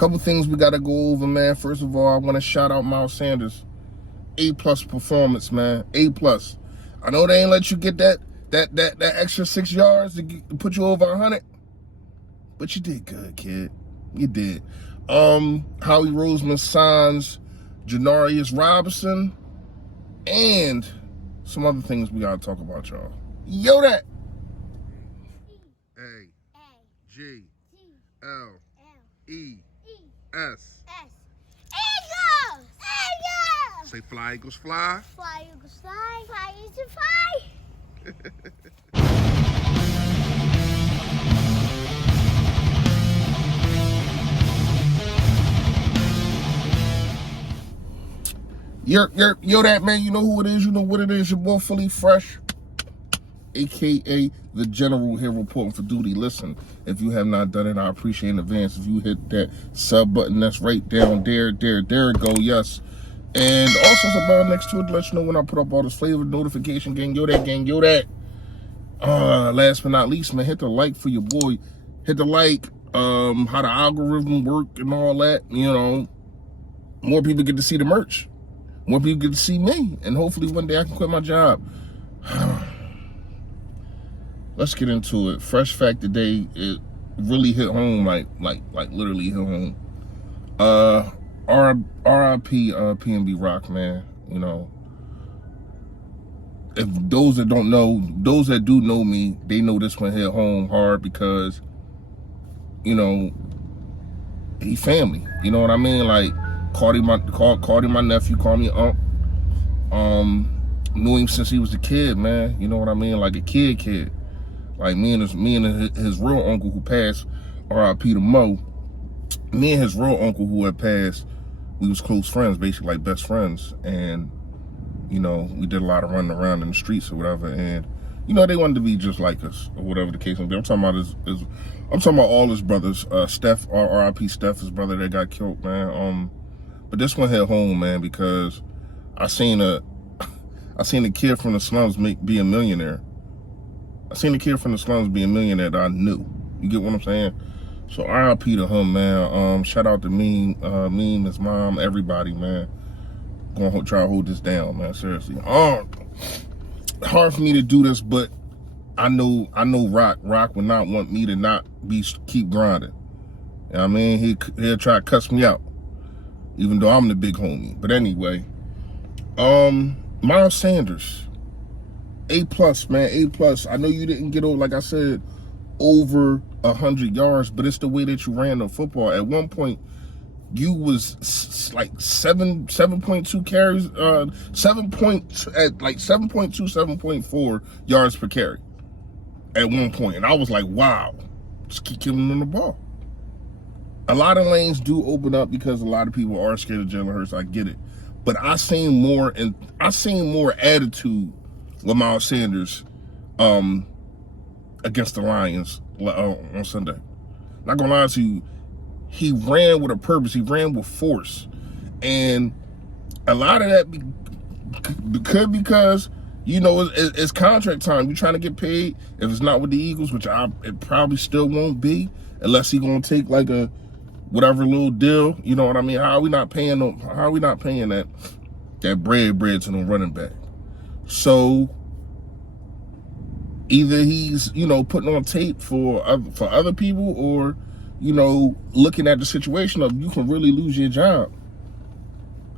Couple things we got to go over, man. First of all, I want to shout out Miles Sanders. A-plus performance, man. A-plus. I know they ain't let you get that extra 6 yards to put you over 100, but you did good, kid. You did. Howie Roseman signs Janarius Robinson and some other things we got to talk about, y'all. Yo, that. A-G-L-E-S. Eagles! Eagles! Say fly, Eagles, fly. Fly, Eagles, fly. Fly, Eagles, fly. Yo, that, man, you know who it is, you know what it is, your boy Fully Fresh, a.k.a. the General here reporting for duty. Listen, if you have not done it, I appreciate in advance if you hit that sub button that's right down there it go, yes. And also it's a bell next to it to let you know when I put up all this flavor notification, gang, yo that. Last but not least, man, hit the like for your boy. Hit the like, how the algorithm work and all that, you know. More people get to see the merch. More people get to see me. And hopefully one day I can quit my job. Let's get into it. Fresh fact today, it really hit home, like literally hit home. R.I.P. PNB Rock, man. You know, if those that don't know, those that do know me, they know this one hit home hard because, you know, he family. You know what I mean? Like, called him my nephew, called me uncle. Knew him since he was a kid, man. You know what I mean? Like a kid. Like me and his real uncle who passed, R.I.P. to Mo. Me and his real uncle who had passed, we was close friends, basically like best friends. And, you know, we did a lot of running around in the streets or whatever. And, you know, they wanted to be just like us or whatever the case may be. I'm talking about I'm talking about all his brothers. Steph, R.I.P. Steph, his brother that got killed, man. But this one hit home, man, because I seen a kid from the slums be a millionaire. I seen a kid from the slums be a millionaire that I knew. You get what I'm saying? So R.I.P. to him, man. Shout out to Meme, his mom, everybody, man. Gonna try to hold this down, man. Seriously. Hard for me to do this, but I know Rock would not want me to keep grinding. You know what I mean? He'll try to cuss me out, even though I'm the big homie. But anyway, Miles Sanders, A+, man, A+. I know you didn't get over, like I said, over 100 yards, but it's the way that you ran the football. At one point, you was like 7.2 carries, 7.4 yards per carry at one point. And I was like, wow, just keep giving them the ball. A lot of lanes do open up because a lot of people are scared of Jalen Hurts. I get it. But I seen more attitude with Miles Sanders against the Lions on Sunday. Not gonna lie to you, he ran with a purpose. He ran with force, and a lot of that because you know it's contract time. You're trying to get paid. If it's not with the Eagles, which it probably still won't be, unless he's gonna take like a whatever little deal. You know what I mean? How are we not paying that bread to the running back? So either he's, you know, putting on tape for other people, or, you know, looking at the situation of you can really lose your job.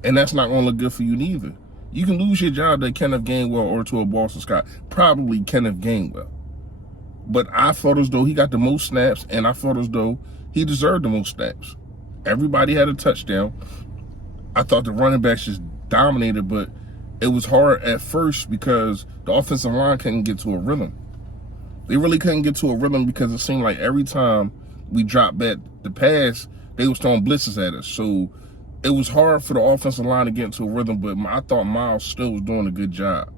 And that's not going to look good for you neither. You can lose your job to Kenneth Gainwell or to a Boston Scott. Probably Kenneth Gainwell. But I felt as though he got the most snaps, and I felt as though he deserved the most snaps. Everybody had a touchdown. I thought the running backs just dominated, but it was hard at first because the offensive line couldn't get to a rhythm. They really couldn't get to a rhythm because it seemed like every time we dropped back the pass, they was throwing blitzes at us. So it was hard for the offensive line to get into a rhythm, but I thought Miles still was doing a good job.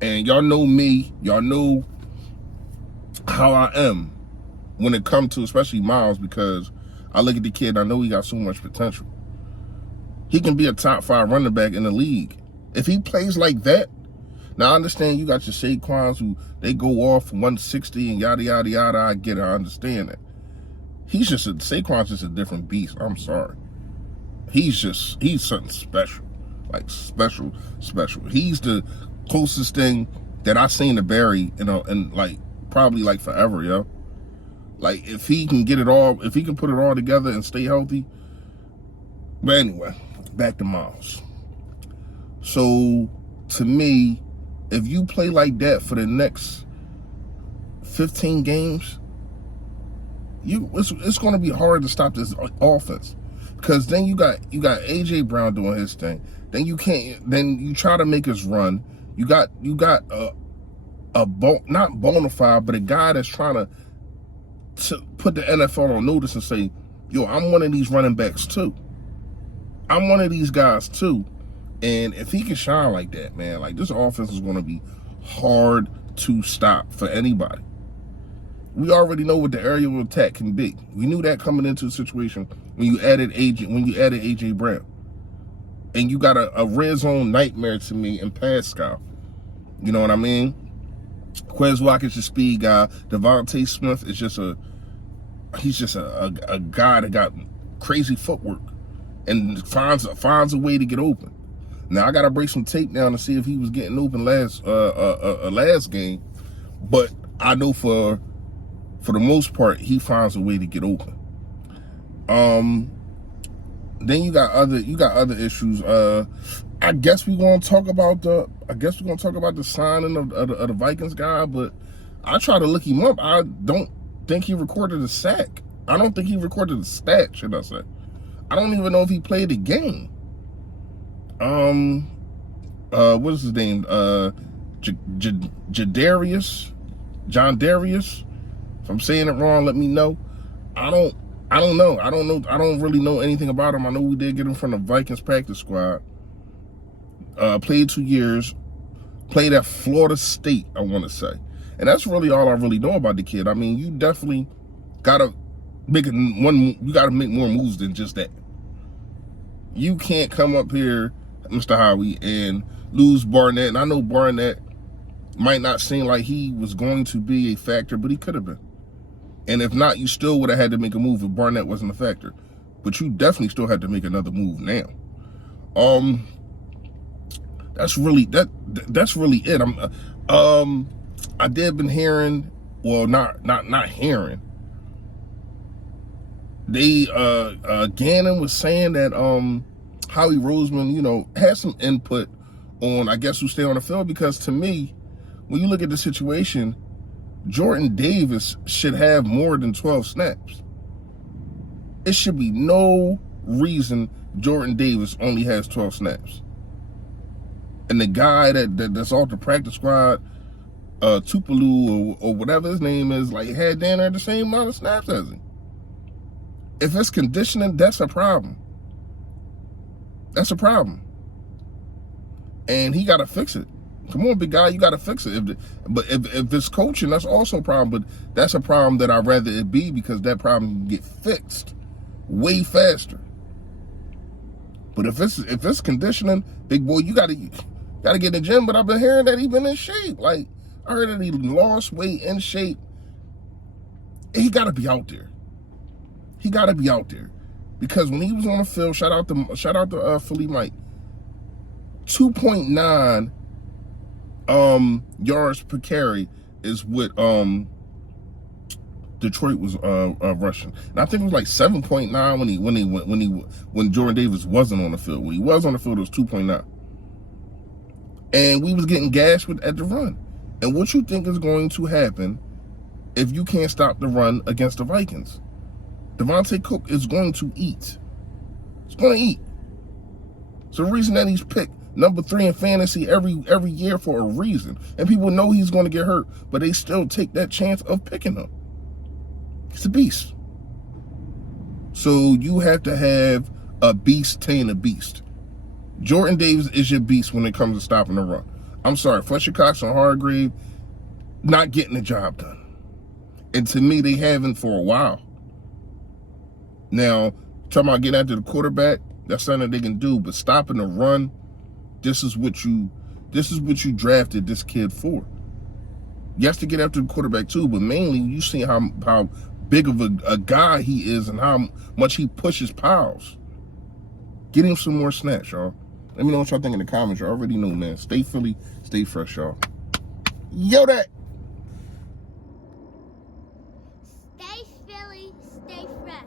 And y'all know me. Y'all know how I am when it comes to especially Miles, because I look at the kid, I know he got so much potential. He can be a top 5 running back in the league. If he plays like that, now I understand you got your Saquons who they go off 160 and yada, yada, yada. I get it, I understand that. Saquon's just a different beast. I'm sorry. He's something special. Like special. He's the closest thing that I seen to Barry, and like probably like forever, yo. Like if he can get it all, if he can put it all together and stay healthy. But anyway, back to Miles. So to me, if you play like that for the next 15 games, it's going to be hard to stop this offense, because then you got AJ Brown doing his thing. Then you try to make us run. You got not bona fide, but a guy that's trying to put the NFL on notice and say, yo, I'm one of these running backs too. I'm one of these guys too. And if he can shine like that, man, like this offense is going to be hard to stop for anybody. We already know what the aerial attack can be. We knew that coming into the situation when you added AJ Brown. And you got a red zone nightmare to me in Pascal. You know what I mean? Quez Watkins is a speed guy. Devontae Smith is just a guy that got crazy footwork and finds a way to get open. Now I gotta break some tape down to see if he was getting open last game, but I know for the most part he finds a way to get open. Then you got other issues. I guess we're gonna talk about the signing of the Vikings guy, but I try to look him up. I don't think he recorded a sack. I don't think he recorded a stat, should I say. I don't even know if he played the game. What is his name? John Darius. If I'm saying it wrong, let me know. I don't know. I don't really know anything about him. I know we did get him from the Vikings practice squad. Played 2 years. Played at Florida State, I want to say. And that's really all I really know about the kid. I mean, you definitely gotta make more moves than just that. You can't come up here, Mr. Howie, and lose Barnett. And I know Barnett might not seem like he was going to be a factor, but he could have been. And if not, you still would have had to make a move if Barnett wasn't a factor. But you definitely still had to make another move now. That's really it. I did been hearing, well, not hearing. Gannon was saying that Howie Roseman, had some input on, I guess, who stay on the field, because to me, when you look at the situation, Jordan Davis should have more than 12 snaps. It should be no reason Jordan Davis only has 12 snaps. And the guy that's off the practice squad, Tupelu or whatever his name is, like, had down there the same amount of snaps as him. If it's conditioning, that's a problem. That's a problem. And he got to fix it. Come on, big guy, you got to fix it. If it's coaching, that's also a problem. But that's a problem that I'd rather it be, because that problem can get fixed way faster. But if it's conditioning, big boy, you got to get in the gym. But I've been hearing that he's been in shape. Like, I heard that he lost weight, in shape. He got to be out there. He got to be out there, because when he was on the field, shout out to Philly Mike, 2.9 yards per carry is what Detroit was rushing, and I think it was like 7.9 when Jordan Davis wasn't on the field. When he was on the field, it was 2.9, and we was getting gashed at the run. And what you think is going to happen if you can't stop the run against the Vikings? Devontae Cook is going to eat. He's going to eat. It's the reason that he's picked number 3 in fantasy every year for a reason. And people know he's going to get hurt, but they still take that chance of picking him. He's a beast. So you have to have a beast tame a beast. Jordan Davis is your beast when it comes to stopping the run. I'm sorry, Fletcher Cox and Hargrave not getting the job done. And to me, they haven't for a while. Now, talking about getting after the quarterback, that's something they can do, but stopping the run, this is what you drafted this kid for. Yes, to get after the quarterback too, but mainly you see how big of a guy he is and how much he pushes pals. Get him some more snaps, y'all. Let me know what y'all think in the comments. You already know, man. Stay Philly, stay fresh, y'all. Yo, that. Stay Philly, stay fresh.